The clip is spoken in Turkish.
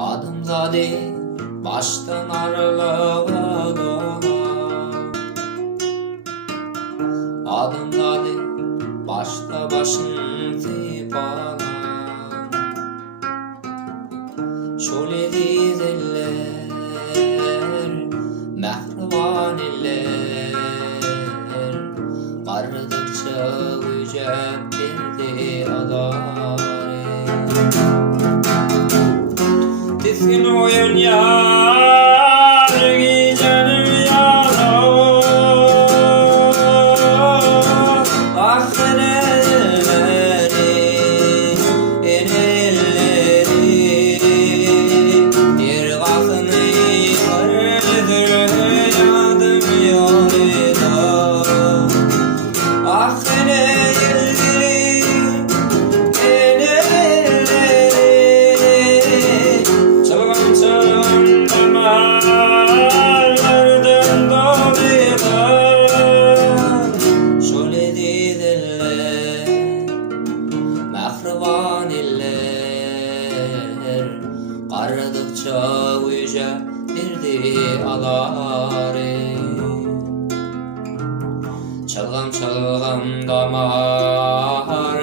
Adımzade baştan arlığa dolar. Adımzade başta başın tipalar. Şöyle dizeller, mehriban eller, qardıkça gücep girdi adar. Tiskin oyun yar, gecenim yanar. Ahreleri, enelleri, yer kalkını yıkardır yadım yolda. Ahreleri, mehriban eller, qardıkça güce dirdi alari. Çalgam çalgam damar